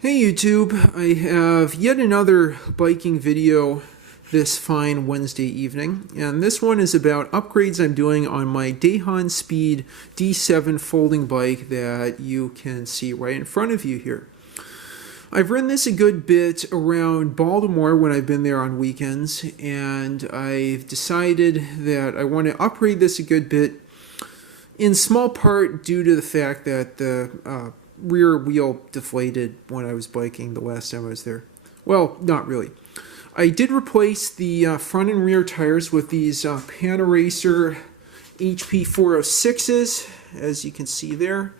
Hey YouTube, I have yet another biking video this fine Wednesday evening, and this one is about upgrades I'm doing on my Dahon Speed D7 folding bike that you can see right in front of you here. I've ridden this a good bit around Baltimore when I've been there on weekends, and I've decided that I want to upgrade this a good bit, in small part due to the fact that the rear wheel deflated when I was biking the last time I was there. Well, not really. I did replace the front and rear tires with these Panaracer HP406s, as you can see there.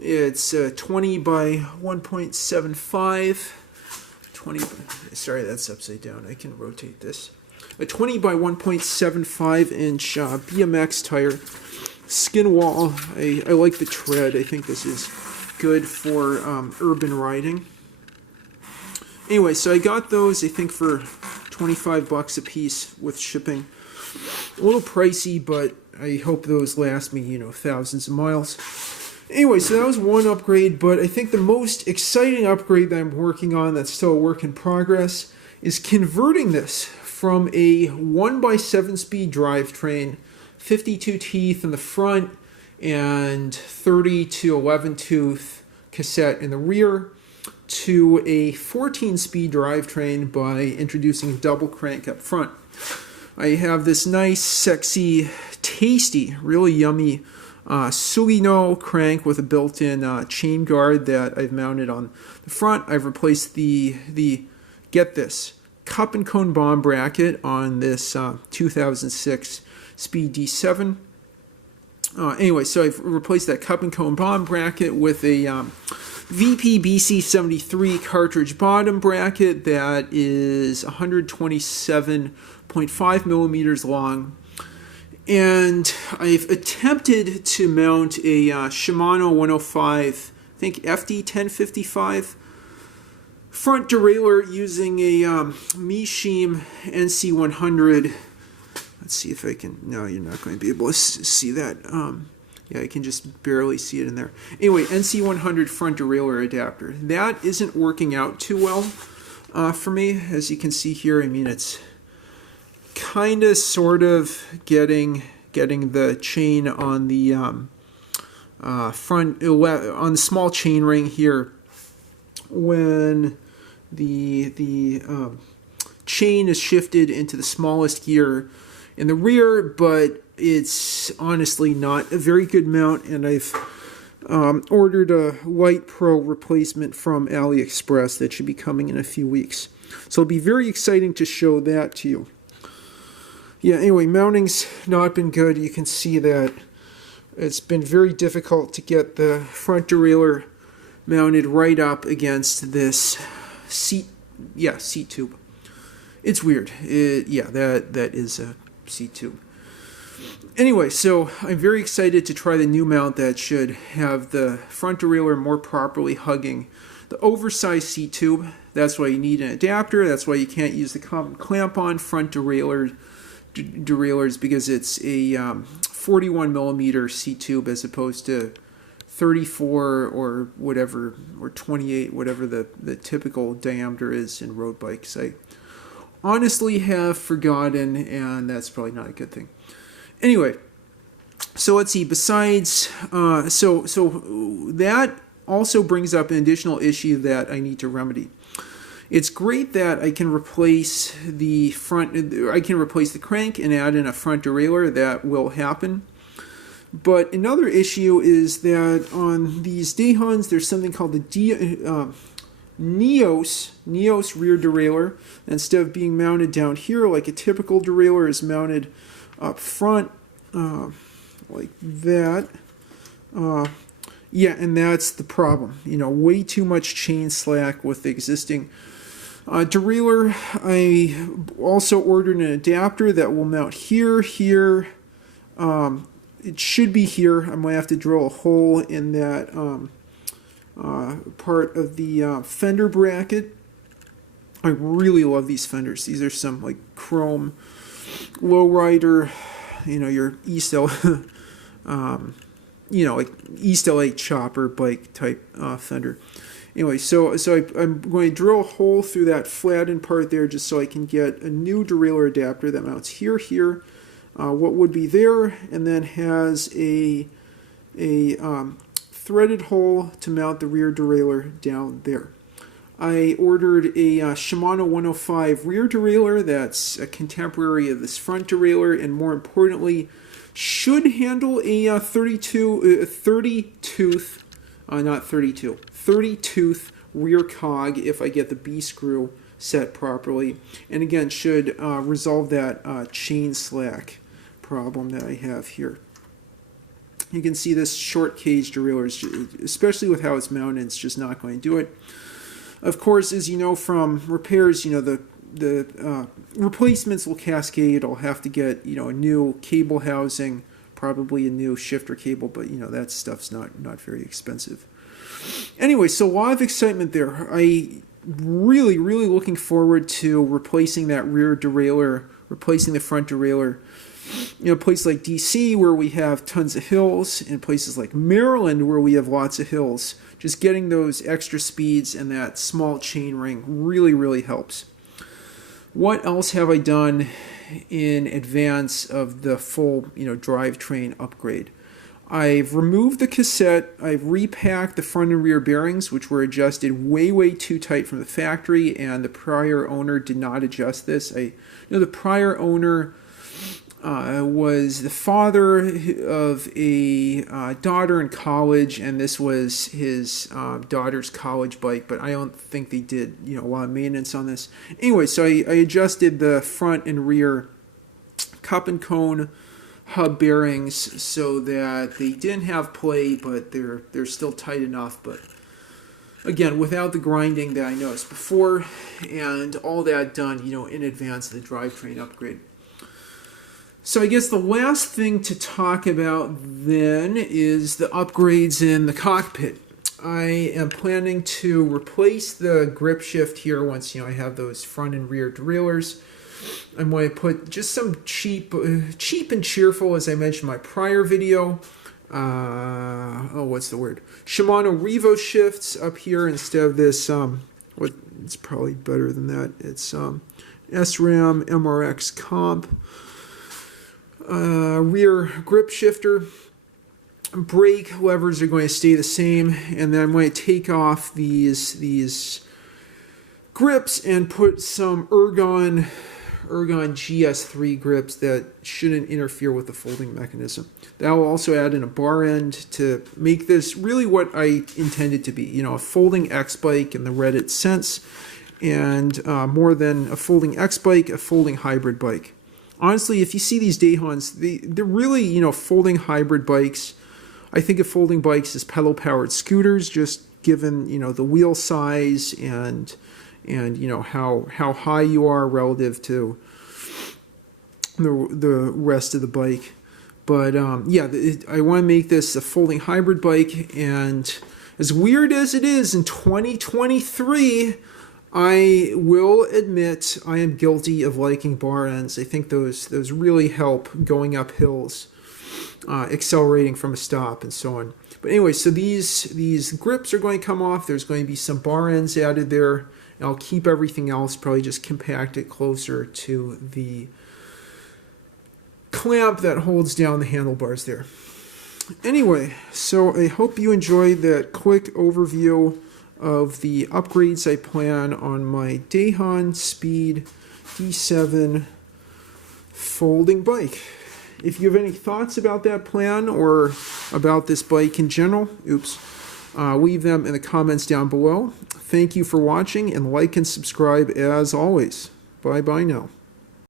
It's 20 by 1.75. 20. Sorry, that's upside down. I can rotate this. A 20 by 1.75 inch BMX tire. Skin wall. I like the tread. I think this is good for urban riding. Anyway, so I got those, I think, for 25 bucks a piece with shipping. A little pricey, but I hope those last me, thousands of miles. Anyway, so that was one upgrade, but I think the most exciting upgrade that I'm working on that's still a work in progress is converting this from a 1x7 speed drivetrain, 52 teeth in the front, and 30 to 11 tooth cassette in the rear, to a 14-speed drivetrain by introducing a double crank up front. I have this nice, sexy, tasty, really yummy Sugino crank with a built-in chain guard that I've mounted on the front. I've replaced the get this, cup and cone bomb bracket on this 2006 Speed D7. Anyway, so I've replaced that cup and cone bomb bracket with a VP BC73 cartridge bottom bracket that is 127.5 millimeters long. And I've attempted to mount a Shimano 105, I think FD1055 front derailleur using a Mishima NC100. Let's see if I can. No, you're not going to be able to see that. Yeah, I can just barely see it in there. Anyway, NC100 front derailleur adapter. That isn't working out too well for me. As you can see here, I mean, it's kind of sort of getting the chain on the front, on the small chain ring here, when the chain is shifted into the smallest gear in the rear, but it's honestly not a very good mount, and I've ordered a Light Pro replacement from AliExpress that should be coming in a few weeks. So it'll be very exciting to show that to you. Yeah, anyway, mounting's not been good. You can see that it's been very difficult to get the front derailleur mounted right up against this seat tube. It's weird. That is a seat tube. Anyway, so I'm very excited to try the new mount that should have the front derailleur more properly hugging the oversized seat tube. That's why you need an adapter. That's why you can't use the common clamp-on front derailleurs, because it's a 41 millimeter seat tube as opposed to 34 or whatever, or 28, whatever the typical diameter is in road bikes. I honestly have forgotten, and that's probably not a good thing. Anyway, so let's see. Besides, so that also brings up an additional issue that I need to remedy. It's great that I can replace the crank and add in a front derailleur. That will happen. But another issue is that on these Dahons, there's something called the Neos rear derailleur. Instead of being mounted down here like a typical derailleur is mounted up front, like that. Yeah, and that's the problem. Way too much chain slack with the existing derailleur. I also ordered an adapter that will mount here. It should be here. I might have to drill a hole in that part of the fender bracket. I really love these fenders. These are some like chrome lowrider, your East L, like East LA chopper bike type fender. Anyway, I'm going to drill a hole through that flattened part there just so I can get a new derailleur adapter that mounts here, what would be there, and then has a threaded hole to mount the rear derailleur down there. I ordered a Shimano 105 rear derailleur that's a contemporary of this front derailleur, and more importantly, should handle a 30 tooth rear cog if I get the B screw set properly, and again should resolve that chain slack problem that I have here. You can see this short cage derailleur, especially with how it's mounted, it's just not going to do it. Of course, as you know from repairs, the replacements will cascade. I'll have to get a new cable housing, probably a new shifter cable, but that stuff's not very expensive. Anyway, so a lot of excitement there. I really looking forward to replacing that rear derailleur, replacing the front derailleur. Places like DC where we have tons of hills, and places like Maryland where we have lots of hills. Just getting those extra speeds and that small chain ring really helps. What else have I done in advance of the full drivetrain upgrade? I've removed the cassette. I've repacked the front and rear bearings, which were adjusted way too tight from the factory, and the prior owner did not adjust this. The prior owner was the father of a daughter in college, and this was his daughter's college bike, but I don't think they did a lot of maintenance on this. Anyway, so I adjusted the front and rear cup and cone hub bearings so that they didn't have play, but they're still tight enough, but again, without the grinding that I noticed before, and all that done in advance of the drivetrain upgrade. So I guess the last thing to talk about then is the upgrades in the cockpit. I am planning to replace the grip shift here once I have those front and rear derailleurs. I'm going to put just some cheap and cheerful, as I mentioned in my prior video. What's the word? Shimano Revo shifts up here instead of this. It's probably better than that. It's SRAM MRX comp. Rear grip shifter. Brake levers are going to stay the same, and then I'm going to take off these grips and put some Ergon GS3 grips that shouldn't interfere with the folding mechanism. That will also add in a bar end to make this really what I intended to be, a folding X bike in the Reddit sense, and more than a folding X bike, a folding hybrid bike. Honestly, if you see these Dahons, they're really, folding hybrid bikes. I think of folding bikes as pedal-powered scooters, just given, the wheel size and how high you are relative to the rest of the bike. But I want to make this a folding hybrid bike, and as weird as it is in 2023, I will admit I am guilty of liking bar ends. I think those really help going up hills, accelerating from a stop, and so on. But anyway, so these grips are going to come off. There's going to be some bar ends added there, and I'll keep everything else, probably just compact it closer to the clamp that holds down the handlebars there. Anyway, so I hope you enjoyed that quick overview of the upgrades I plan on my Dahon Speed D7 folding bike. If you have any thoughts about that plan or about this bike in general, leave them in the comments down below. Thank you for watching, and like and subscribe as always. Bye now.